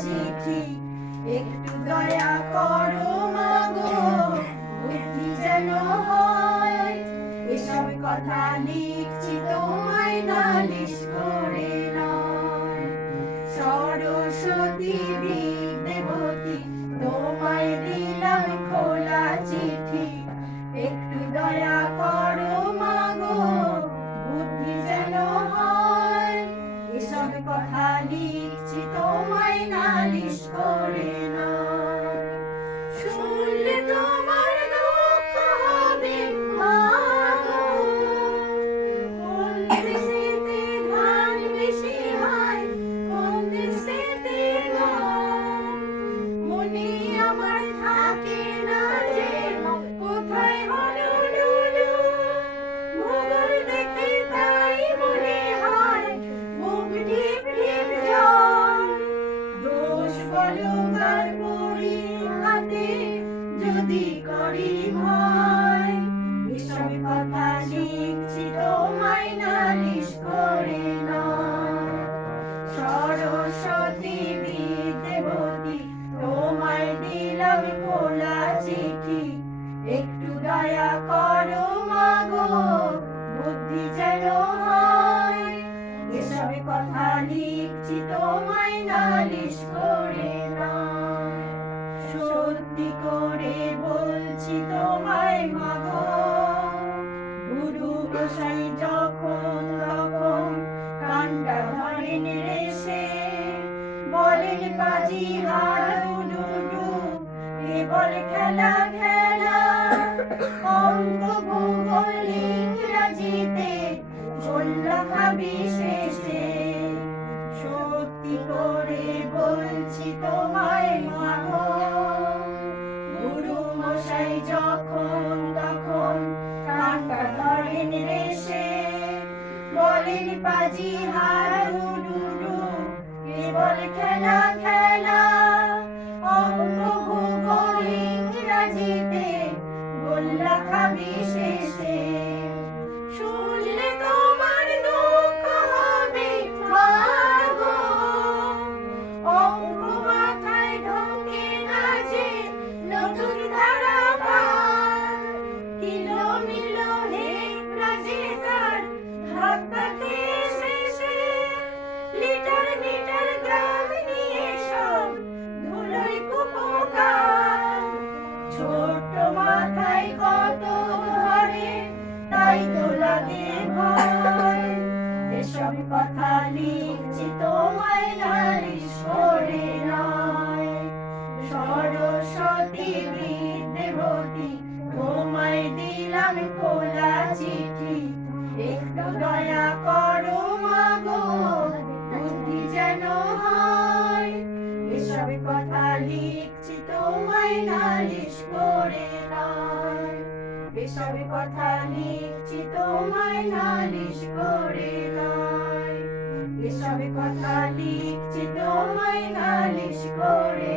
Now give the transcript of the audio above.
চিঠি, একটু দয়া করো মাগো, বুদ্ধি যেন হয়। এসব কথা লিখছি তোমায় নালিশ করে নয়। সরস্বতী বিদ্যাবতী তোমায় দিলাম খোলা চিঠি, একটু দয়া করো মাগো, বুদ্ধি যেন হয়। এসব কথা লিখছি তোমায় নালিশ করে নয়। শুনলে তোমার দুঃখ হবে মাগো, কোন দেশেতে ধান বেশি হয়, কোন দেশেতে গম। মনে আমার থাকে না যে কোথায় হলো লুলু, ভূগোল দেখে তাই মনে হয় মুখ ঢিপ ঢিপ জল। দোষ বলো কার পরিহাতে যদি করি ভয়, এসব কথা লিখছি তোমায় নালিশ করে নয়। সরস্বতী বিদ্যাবতী তোমায় দিলাম খোলা চিঠি, একটু দয়া করো মাগো, বুদ্ধি যেন হয়। এসব কথা লিখছি তোমায় নালিশ করে নয়। সত্যি করে বলছি তোমায় মাগো, গুরু গোসাই যখন তখন কান্ডা ধরেন রেশে, বলেন বাজি হাডুডু কেবল খেলা খেলা। অঙ্ক ভূগোল ইংরাজিতে গোল্লা খাবি শেষে। সত্যি করে বলছি তোমায় মাগো, গুরু মশাই যখন তখন কান্ডা ধরেন রেশে, বলেন বাজি হাডুডু কেবল খেলা খেলা। অঙ্ক ভূগোল ইংরাজিতে গোল্লা খাবি শেষে। শুনলে তোমার দুঃখ হবে মাগো, অঙ্ক মাথায় ঢোকে না যে নতুন ধারা পার। কিলো মিলো হেক্রাজে তার ধাক্কা খেয়ে শেষে, লিটার মিটার গ্রাম নিয়ে সব ধুলোয় কুপোকার। ছোট্ট মাথায় কত ধরে তাই তো লাগে ভয়। এসব কথা লিখছি তোমায় নালিশ করে নয়। সরস্বতী বিদ্যাবতী তোমায় দিলাম খোলা চিঠি, একটু দয়া করো মাগো, বুদ্ধি যেন হয়। এসব কথা লিখছি তোমায় নালিশ করে নয়। এসব কথা লিখছি তোমায় নালিশ করে নয়। এসব কথা লিখছি তোমায় নালিশ করে